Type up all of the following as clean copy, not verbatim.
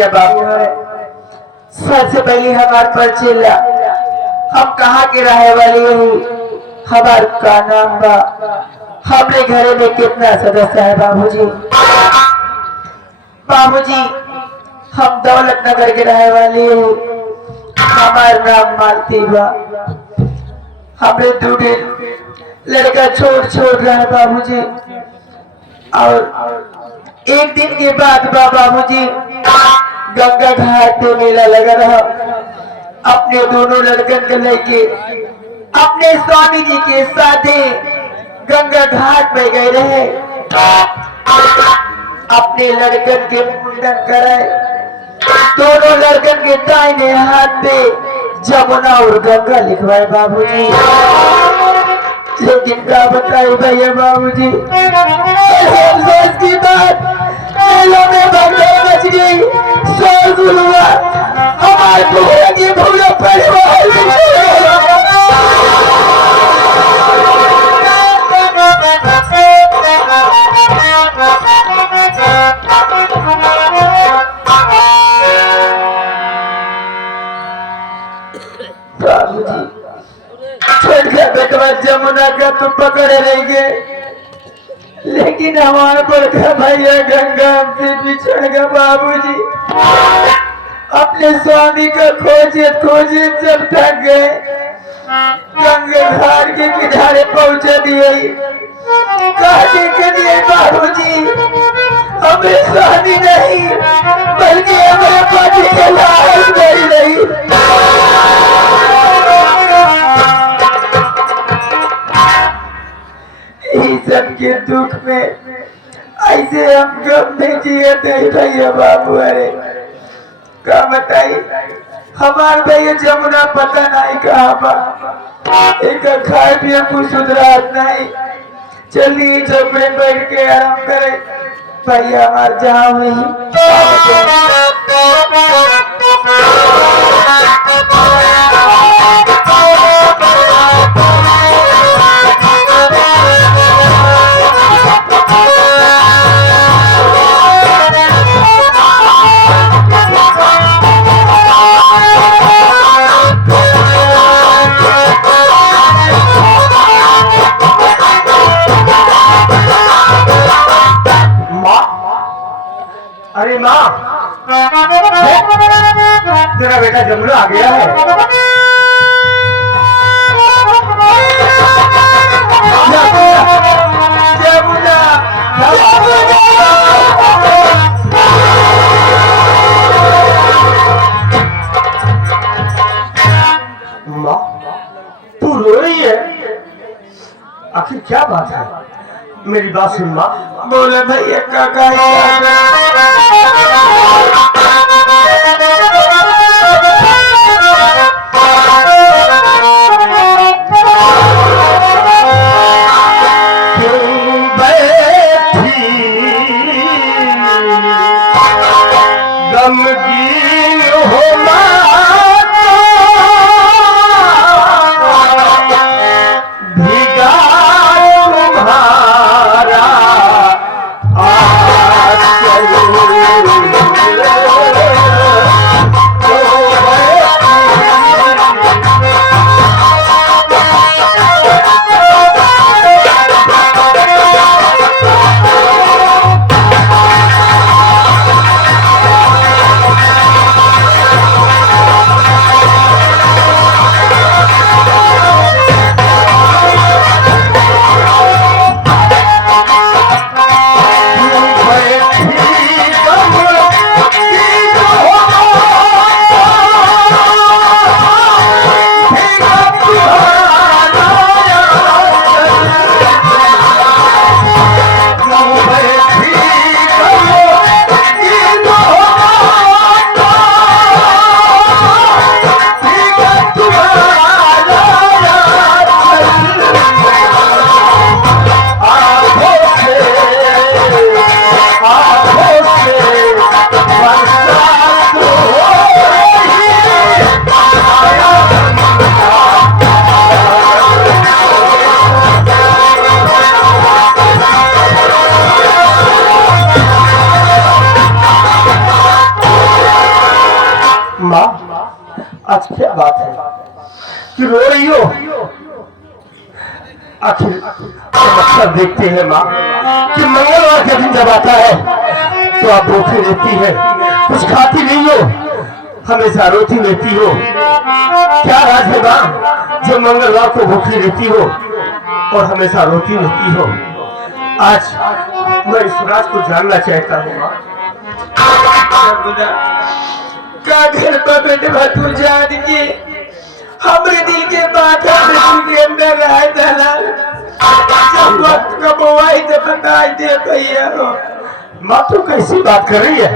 भैया बाबू है। सबसे पहले हमारे परिचय ला, हम कहाँ के रहे वाले हूँ, हमार का नाम बा, हमरे घरे में कितना सदस्य है बाबूजी। बाबूजी हम दौलत नगर के रहे वाले हूँ, हमार नाम मालती बा। हमरे दूसरे लड़का छोड़ रहे बाबूजी। और एक दिन के बाद बाबूजी गंगा घाट पे मेला लगा रहा। अपने दोनों लड़कन को लेके अपने स्वामी जी के साथ गंगा घाट पे गए रहे। अपने लड़कन के मुंडन कराए। दोनों लड़कन के दाहिने हाथ पे जमुना और गंगा लिखवाए बाबूजी। लेकिन क्या बताए भैया बाबूजी, अफसोस की बात, मेलों में भगदड़ मच गई, शोरगुल हुआ, हमारे पूरा परिवार बाबूजी छोड़ जमुना का तुम पकड़े रहेंगे, लेकिन हमारे बड़का भैया गंगा हमसे बिछड़ गया बाबूजी। अपने स्वामी का खोजे जब थक गए, गंगा घाट के किनारे पहुंचा दिए। कहने के लिए बाबूजी हमें स्वामी नहीं बल्कि हमारे पति के लाल मिल रही। सबके दुख में ऐसे हम गम में जिए थे भैया बाबू। अरे क्या बताई, हमारे भैया जमुना पता नहीं कहाँ पर, एक खाए पिए कुछ सुधरात नहीं। चलिए चौपड़े बैठ के आराम करे भैया, हमारे जहाँ वही तेरा बेटा जमुना आ गया है। माँ तू रो रही है, आखिर क्या बात है? मेरी बात सुन माँ। बोले भैया काका आज क्या बात है कि रो रही हो? आखिर हम अक्सर देखते हैं माँ कि मंगलवार के दिन जब आता है तो आप भूखी रहती है, कुछ खाती नहीं हो, हमेशा रोती रहती हो। क्या राज है माँ जो मंगलवार को भूखी रहती हो और हमेशा रोती रहती हो? आज मैं इस राज को जानना चाहता हूँ माँ। का घर पर बैठे तू जान के हमरे दिल के बात है के अंदर रहा था ना, जब वक्त कब हुआई तो बताई दे भैया। माँ तो कैसी बात कर रही है?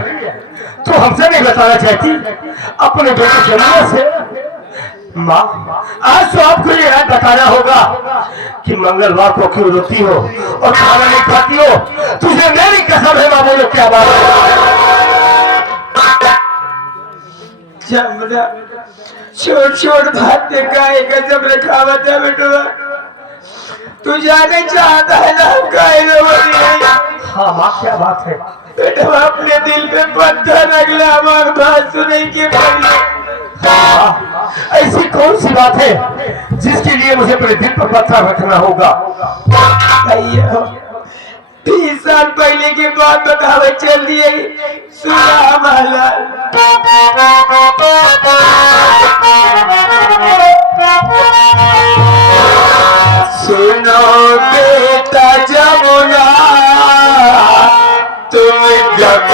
तो हमसे नहीं बताना चाहती अपने बेटे जमुना से? माँ आज तो आपको ये बताना होगा कि मंगलवार को क्यों रोती हो और खाना नहीं खाती हो। तुझे मेरी कसम है माँ, बोलो क्या बात है? जमुना छोड़ छोड़ बात गाय गजब रखावत है बेटुआ, तू जाने चाहता है ना हम गाय नहीं। हाँ माँ क्या बात है? बेटा अपने दिल पे पत्थर अगला हमारे बात सुने के पहले। ऐसी कौन सी बात है जिसके लिए मुझे अपने दिल पर पत्थर रखना होगा? भैया 30 साल पहले की बात बतावे चल दिए सुना हमारा। सुनो बेटा जमुना तुम जब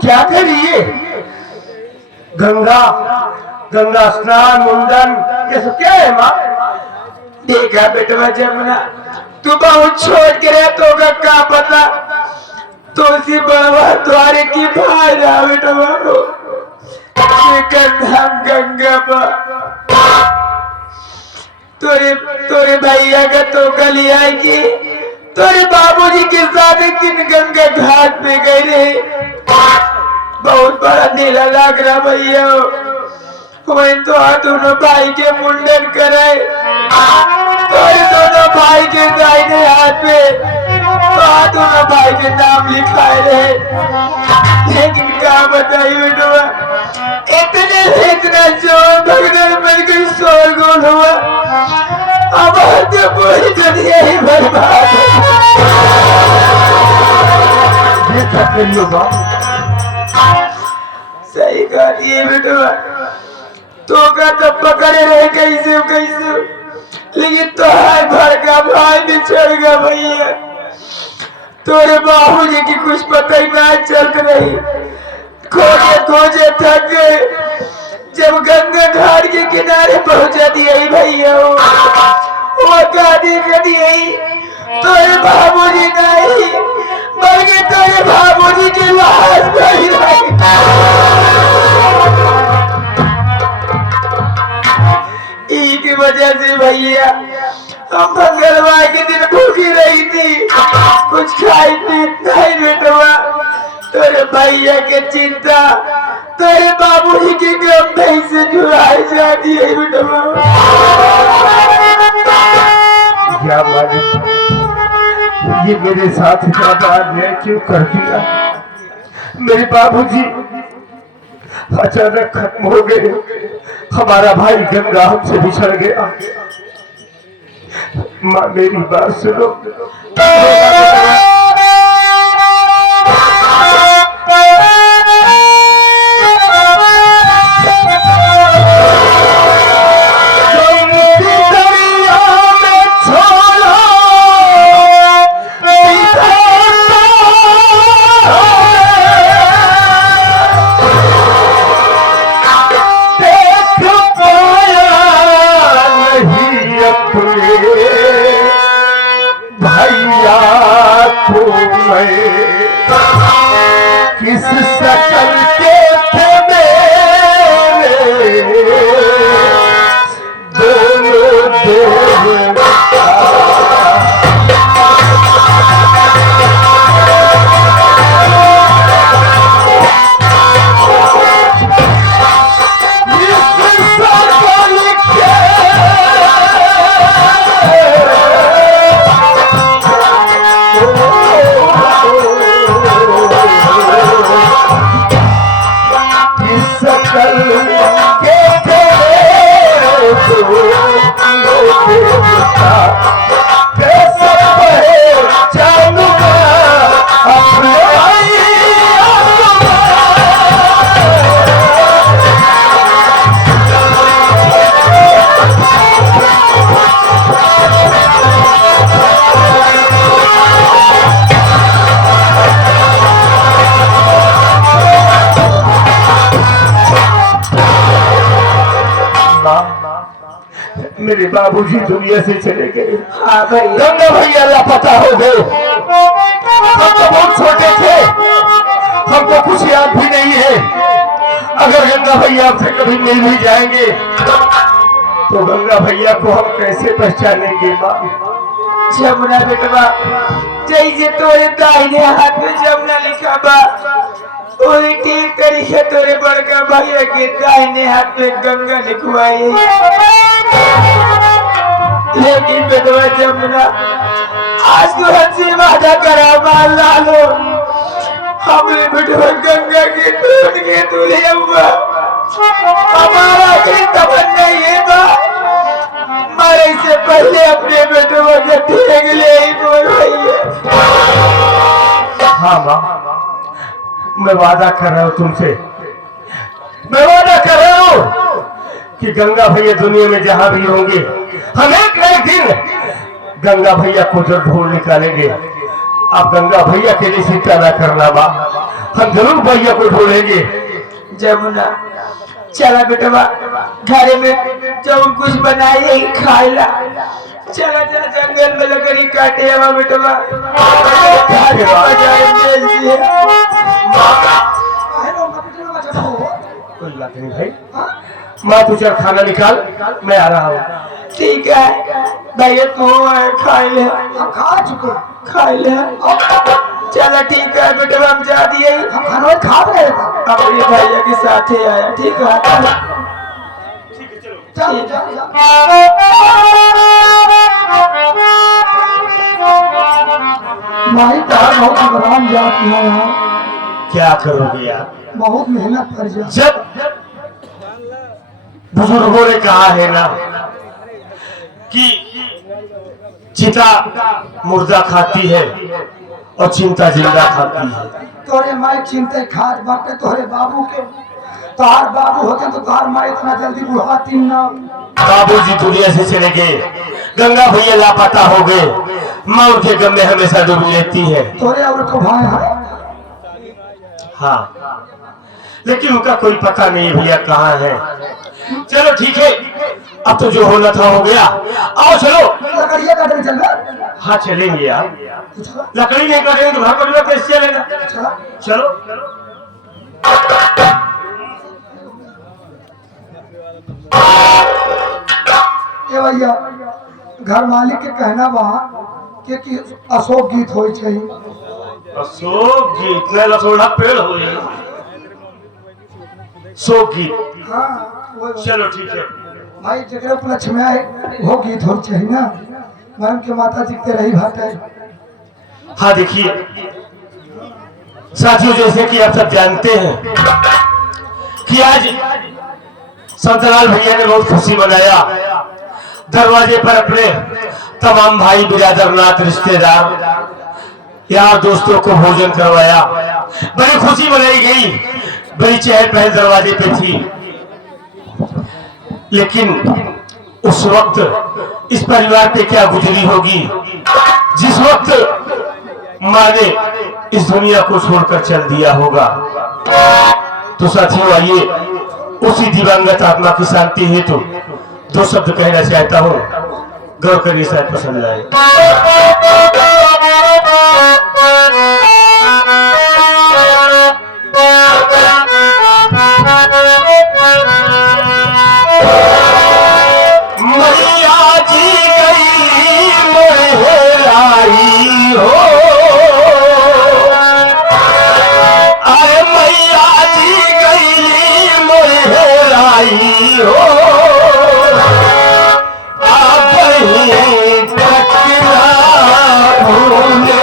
क्या करिए? गंगा गंगा स्नान मुंडन ये सब क्या है माँ? देखा बेटवा जमुना तू बहुत छोड़ के रहे तो का पता तो उसी बड़वा द्वारे की भाई बेटवा को गंगा तोरे तोरे भैया का तो गली आएगी, तोरे बाबूजी के साथ एक दिन गंगा घाट पे गए रहे। बहुत बड़ा नीला लग रहा भैया, वही तो दोनों भाई के मुंडन करे, तोरे दोनों भाई के दाहिने हाथ पे तो दोनों भाई के नाम लिखाए रहे। लेकिन क्या बताइए बेटवा इतना जोर भगदड़ में कोई शोरगुल हुआ, अब तो पूरी दुनिया ही बर्बाद है। सही कहा ये बेटवा तो का तो पकड़े रहे कैसे कैसे, लेकिन तो हाय भर का भाई बिछड़ गया भैया। तोरे बाबूजी की कुछ पता ही ना चल रही, खोजे खोजे थक गए। जब गंगा घाट के किनारे पहुंचा दिया भैया वो गाड़ी गई तोरे बाबूजी नहीं बल्कि तोरे बाबूजी की लाश पड़ी रही। की वजह से भैया हम मंगलवार के दिन भूखी रही थी, कुछ खाई थी नहीं बेटवा। तेरे भैया के चिंता तेरे बाबूजी की गम नहीं से जुड़ाई जाती है बेटवा। ये मेरे साथ ज्यादा अन्याय क्यों कर दिया? मेरे बाबूजी अचानक खत्म हो गए। हमारा भाई गंगा हमसे बिछड़ गया। माँ मेरी बात सुनो। किस सकल के थे मेरे दोनों देवता। मेरे बाबूजी दुनिया से चले गए। गंगा भैया लापता हो गए। हम तो बहुत छोटे थे, हमको कुछ याद भी नहीं है। अगर गंगा भैया से कभी मिल भी जाएंगे तो गंगा भैया को हम कैसे पहचानेंगे? माँ जमुना बेटवा जैसे तोरे दाहिने हाथ में जमुना लिखा बा वही ठीक तरीके तोरे बड़का भैया के दाहिने हाथ में गंगा लिखवाई। लेकिन बेटवा जमुना आज तो हमसे वादा करा मान ला लो हमने बेटवा गंगा के ढूंढ के तुले हुआ। हमारा आखिरी तमन्ना ये बा मरे से पहले अपने बेटवा के देख ले ही बोल भैया। हाँ माँ मैं वादा कर रहा हूँ तुमसे। मैं वादा कर रहा हूँ कि गंगा भैया दुनिया में जहां भी होंगे हम एक न एक दिन गंगा भैया को जरूर ढूंढ निकालेंगे। आप गंगा भैया के लिए चिंता न करना माँ, हम जरूर भैया को ढूंढेंगे। जमुना चला बेटवा घर में जो कुछ बनाए ही खाएला। चला चला जंगल में लकड़ी काटे हवा बेटवा कोई बात नहीं भाई। माँ तू चल खाना निकाल, मैं आ रहा हूँ। ठीक है भैया खा ले। खा चुके खा ले। चला ठीक है बेटा हम जा दिए। हम खाना खा रहे थे। अपने भैया के साथ ही आया। ठीक है चल चल भाई बहुत बदनाम जात है यार। क्या करोगे यार? बहुत मेहनत कर जा। जब बुजुर्गों ने कहा है ना कि चिता मुर्दा खाती है और चिंता जिंदा खाती है। तोरे माई चिंता खाद बाटे तोरे बाबू के। तोहार बाबू होते तो तोहार माई इतना जल्दी बुढ़ाती ना। बाबूजी दुनिया से चले गए, गंगा भैया लापता हो गए। माँ उनके गम में हमेशा डूबी रहती है। तोरे और को भाई है। हाँ लेकिन उनका कोई पता नहीं भैया कहाँ है। चलो ठीक है, अब तो जो होना था हो गया। आओ चलो लकड़िया काटने चल रहा। हाँ चलेंगे यार। लकड़ी नहीं काटेंगे तो घर परिवार कैसे चलेगा? चलो ए भैया घर मालिक के कहना बा कि अशोक गीत हो चाहिए। अशोक गीत न लसोड़ा पेड़ हो शोक गीत। हाँ चलो ठीक है भाई जगह उपलक्ष्य में आए वो गीत हो चाहिए ना। मैम के माता जी के रही बात है। हाँ देखिए साथियों, जैसे कि आप सब जानते हैं कि आज संतलाल भैया ने बहुत खुशी मनाया। दरवाजे पर अपने तमाम भाई बिरादरनाथ रिश्तेदार यार दोस्तों को भोजन करवाया, बड़ी खुशी मनाई गई, बड़ी चहल पहल दरवाजे पे थी। लेकिन उस वक्त इस परिवार पे क्या गुजरी होगी जिस वक्त माँ ने इस दुनिया को छोड़कर चल दिया होगा। तो साथियों आइए उसी दिवंगत आत्मा की शांति हेतु दो शब्द कहना चाहता हूँ, गौर करिए शायद पसंद आए। मैया जी गई मोहराई हो, अरे मैया जी गई मोहराई हो, आप ही तक ना भूले।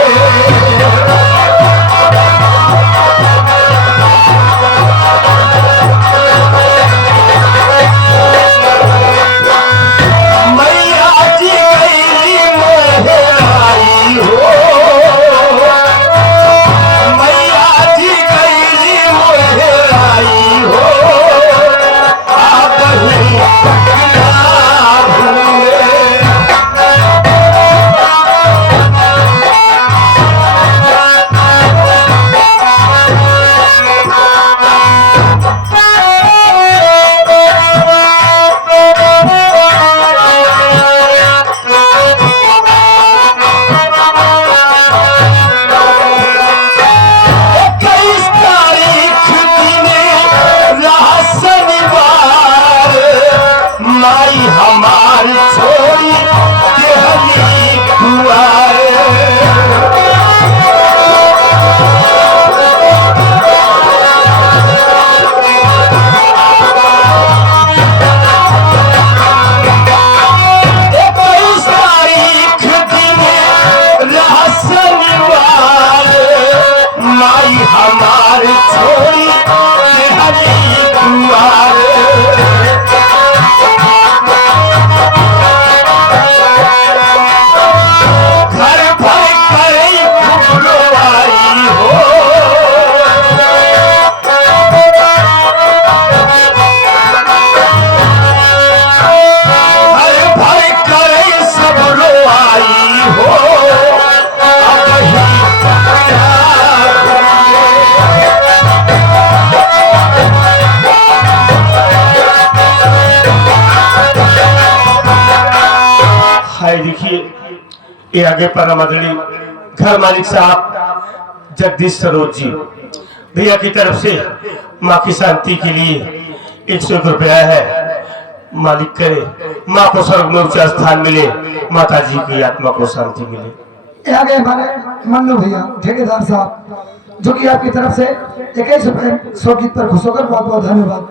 देखिए ये आगे पर आदरणीय घर मालिक साहब जगदीश सरोज जी भैया की तरफ से माँ की शांति के लिए 101 रुपया है। मालिक करे माँ को स्वर्ग में ऊंचा स्थान मिले, माता जी की आत्मा को शांति मिले। ये आगे हमारे मन्नू भैया ठेकेदार साहब जो कि आपकी तरफ से 21 रुपए 100 गीत पर खुश होकर बहुत बहुत धन्यवाद।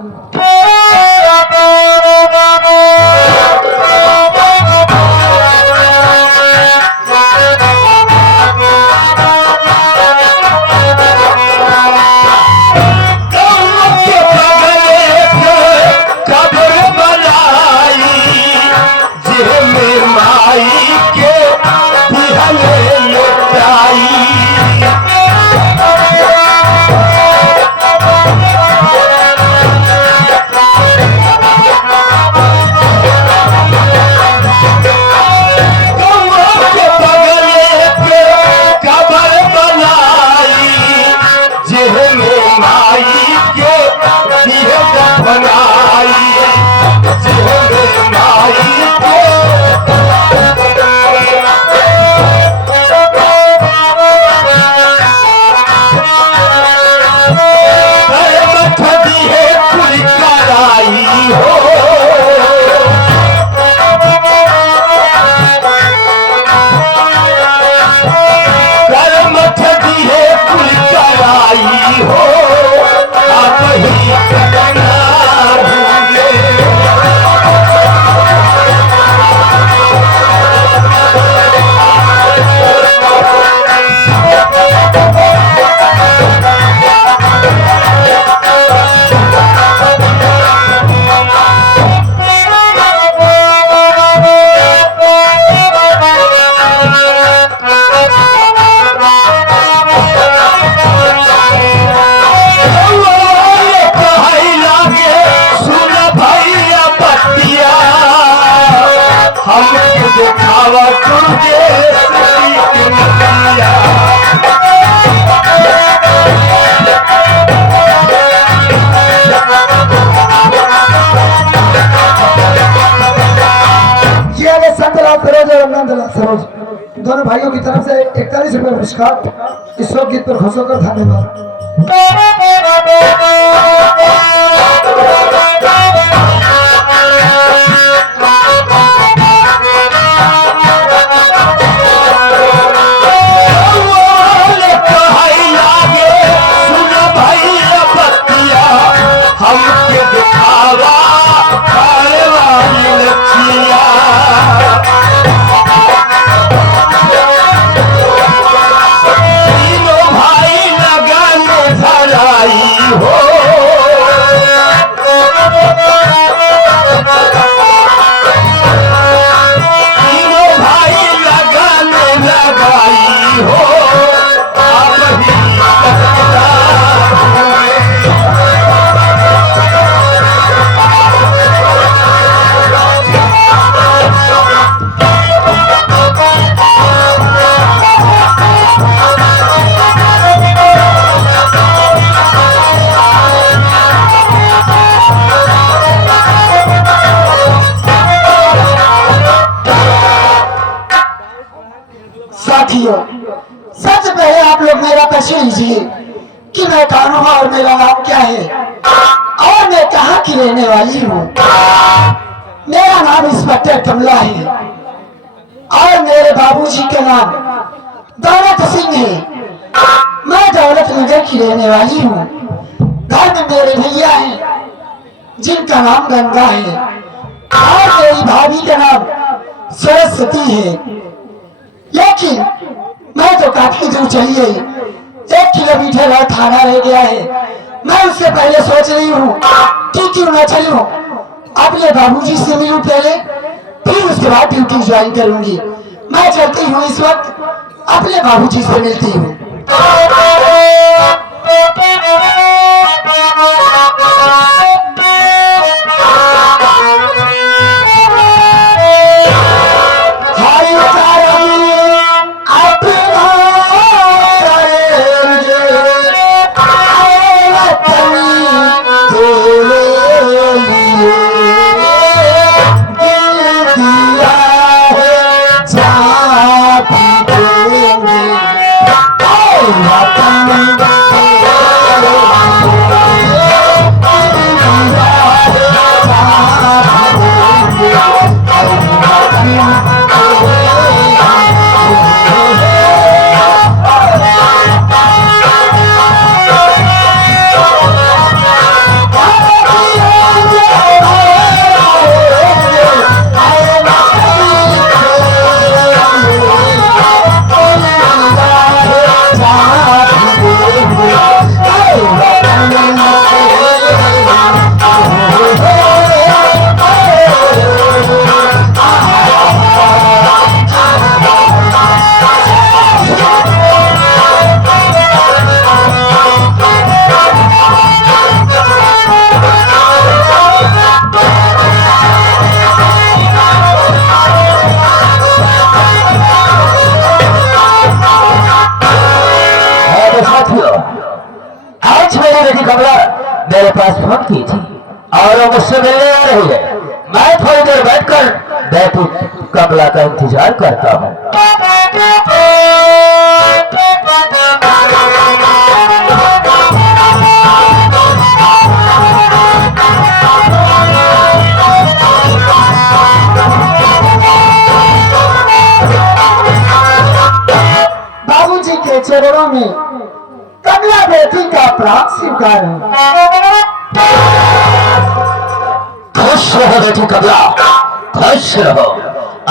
संतलाल सरोज और नंदलाल सरोज दोनों भाइयों की तरफ से 41 रुपये पुरस्कार इस शोक गीत पर खुश होकर धन्यवाद। साथियों, सबसे पहले आप लोग मेरा परिचय लीजिए कि मैं कौन हूँ और मेरा नाम क्या है और मैं कहाँ की रहने वाली हूँ। मेरा नाम इंस्पेक्टर कमला है और मेरे बाबूजी का नाम दौलत सिंह है। मैं दौलत नगर की रहने वाली हूँ। घर में मेरे भैया हैं जिनका नाम गंगा है और मेरी भाभी का नाम सरस्वती है। लेकिन मैं तो काफी दूर चली गई, 1 किलोमीटर और थाना रह गया है। मैं उससे पहले सोच रही हूँ कि क्यों न चलूं, अपने बाबूजी से मिलूं पहले, फिर उसके बाद ड्यूटी ज्वाइन करूंगी। मैं चलती हूँ, इस वक्त अपने बाबूजी से मिलती हूँ। मेरे पास फोन की थी और वो मुझसे मिलने आ रही है। मैं थोड़ी देर बैठकर बैठू कमला का इंतजार करता हूँ। बाबूजी के चरणों में कमला बेटी का प्राण स्वीकार है। खुश रहो बेटी कमला, खुश रहो।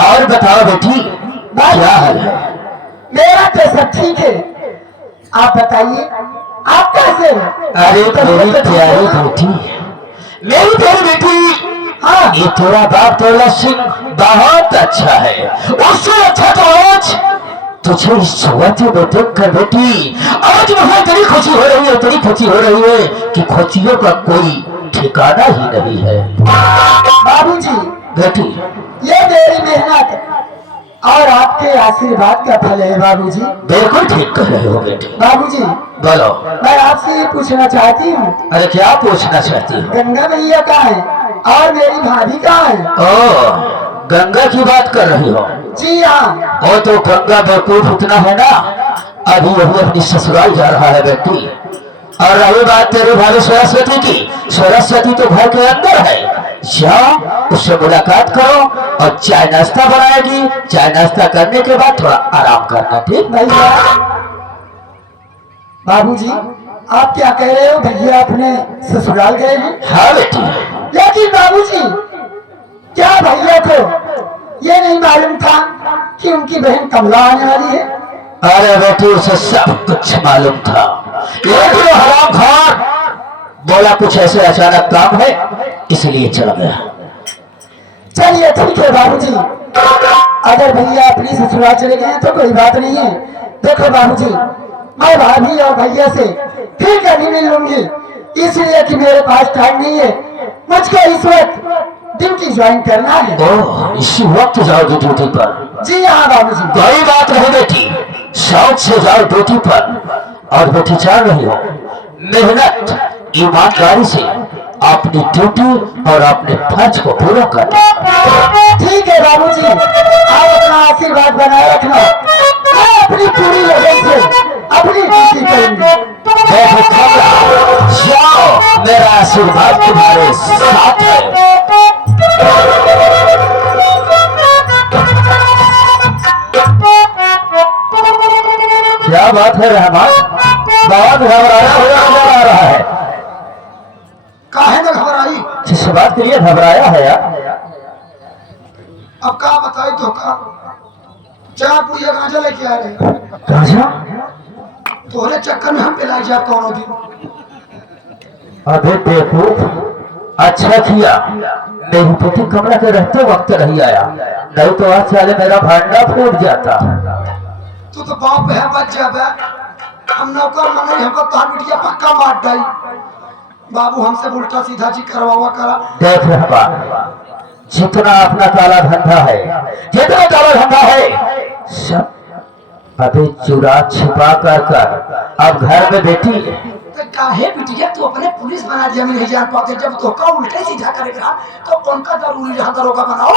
और बताओ बेटी क्या हाल है? मेरा तो सब ठीक है, आप बताइए आप कैसे हैं? अरे मेरी प्यारी बेटी, मेरी प्यारी बेटी, हाँ ये तेरा बाप दौलत सिंह बहुत अच्छा है। उससे अच्छा तो आज तुझे इस जगह में देख कर बेटी आज मुझे तेरी खुशी हो रही है, तेरी खुशी हो रही है कि खुशियों का कोई ठिकाना ही नहीं है। बाबूजी बेटी ये मेरी मेहनत और आपके आशीर्वाद का फल है बाबूजी। बिल्कुल ठीक कह रहे हो बेटे। बाबूजी बोलो। मैं आपसे ये पूछना चाहती हूँ, अरे क्या पूछना चाहती हो? गंगा मैया कहाँ है और मेरी भाभी कहाँ है? ओ, गंगा की बात कर रही हो? जी हाँ। वो तो गंगा बेवकूफ उतना है ना, अभी वही अपनी ससुराल जा रहा है बेटी। और रही बात तेरे भाभी सरस्वती की, सरस्वती तो घर के अंदर है। जाओ उससे मुलाकात करो और चाय नाश्ता बनाएगी। चाय नाश्ता करने के बाद थोड़ा आराम करना, ठीक? भैया बाबूजी आप क्या कह रहे हो? भैया अपने ससुराल गए हैं? हाँ बेटी। लेकिन बाबूजी क्या भैया को ये नहीं मालूम था कि उनकी बहन कमला आने वाली है? अरे बेटी उसे सब कुछ मालूम था, लेकिन वो हरामखोर बोला कुछ ऐसे अचानक काम है इसलिए चला गया। चलिए ठीक है बाबूजी, अगर भैया अपनी ससुराल चले गए हैं तो कोई बात नहीं है। देखो बाबूजी मैं भाभी और भैया से फिर कभी नहीं लूंगी, इसलिए कि मेरे पास टाइम नहीं है। मुझको इस वक्त ड्यूटी ज्वाइन करना है। ओह, इसी वक्त जाओगी ड्यूटी पर? जी हाँ बाबूजी। कोई बात नहीं बेटी, शौक से जाओ ड्यूटी पर। और बेटी जान रही हो, मेहनत ईमानदारी से अपनी ड्यूटी और अपने फर्ज को पूरा करना। ठीक है बाबूजी, आप अपना आशीर्वाद बनाए रखना। मैं अपनी पूरी लगन से अपनी ड्यूटी करूंगी। देखो खबरा, जाओ, मेरा आशीर्वाद तुम्हारे साथ है। क्या बात है रहमान, बहुत घबराया हुआ नजर आ रहा है। काहे न घबराई? किस बात के लिए घबराया है यार? अब का बताई तो का चार पुड़िया गांजा लेके आ रहे गांजा? तोहरे चक्कर में हम पिलाई जा कौन दिन। अबे देखो, अच्छा किया मेरी बेटी कमला के रहते वक्त नहीं आया, नहीं तो आज साले मेरा भांडा फूट जाता। तू तो बाप है, बच जाबे। हम नौकर मंगल हमको तोहर बिटिया पक्का मार डाई। बाबू हमसे उल्टा सीधा जी करवावा करा। देख रहमान, जितना अपना काला धंधा है, जितना काला धंधा है सब अभी चुरा छिपा कर अब घर में बेटी। तो काहे बिटिया तू अपने पुलिस बना दिया? नहीं जान पाते जब तो का उल्टे सीधा करेगा तो कौन का जरूरी जहाँ दरोगा बनाओ।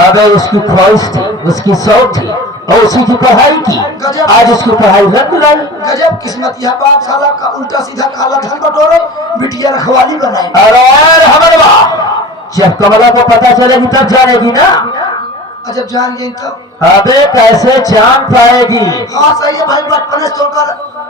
अबे उसकी ख्वाहिश थी, उसकी शौक थी और उसी की पढ़ाई की। आज उसकी पढ़ाई रंग लाई। गजब किस्मत यह बाप साला का उल्टा सीधा काला धन बटोरे बिटिया रखवाली बनाए। अरे हमरवा, जब कमला को पता चलेगी तब जानेगी ना। जब जान गई तो अबे कैसे जान पाएगी? हाँ सही है भाई, बचपन स्टोर का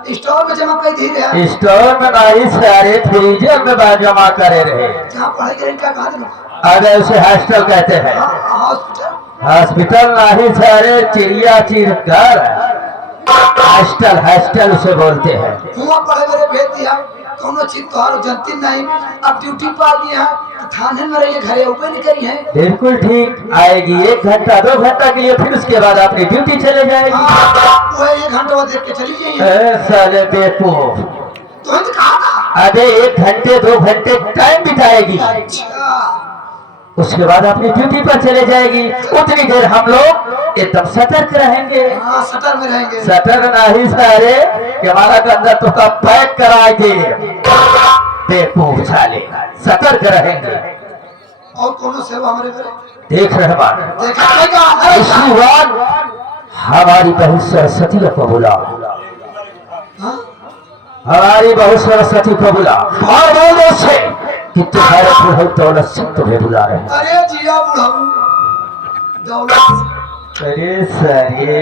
स्टोर में जमा कर दी रहे। स्टोर में नहीं सारे फ्रीजर में जमा करे रहे। जहाँ पढ़ाई करें क्या कहा था? अरे उसे हॉस्टल कहते हैं। हॉस्पिटल? हॉस्पिटल नहीं सारे चिड़िया चिड़घर, हॉस्टल हॉस्टल उसे बोलते हैं। हुआ पढ़े मेरे भेज दिया कोनो चीज तो जनती नहीं। अब ड्यूटी पर आ गई है तो थाने में रहिए, घरे ऊपर नहीं करी है। बिल्कुल ठीक, आएगी 1 घंटा 2 घंटा के लिए, फिर उसके बाद अपनी ड्यूटी चले जाएगी। वो 1 घंटा देख के चली गई है। साले बेवकूफ, तो कहा था अबे 1 घंटे 2 घंटे टाइम बिताएगी, उसके बाद अपनी ड्यूटी पर चले जाएगी। उतनी देर हम लोग एकदम सतर्क रहेंगे। हाँ सटर में रहेंगे। सतर्क नहीं सारे कि हमारा गंदा तो का पैक कराएंगे। बेवकूफ साले, सतर्क रहेंगे। और कोनो सेवा हमारे मेरे देख रहमान, देखा इसी बार हमारी बहू सरस्वती को बुला, हमारी बहू सरस्वती को बुला और बोल दो से कि तुम्हारे बुढ़ऊ दौलत से तुम्हें बुला रहे हैं। अरे जिया बुढ़ऊ दौलत। अरे सारे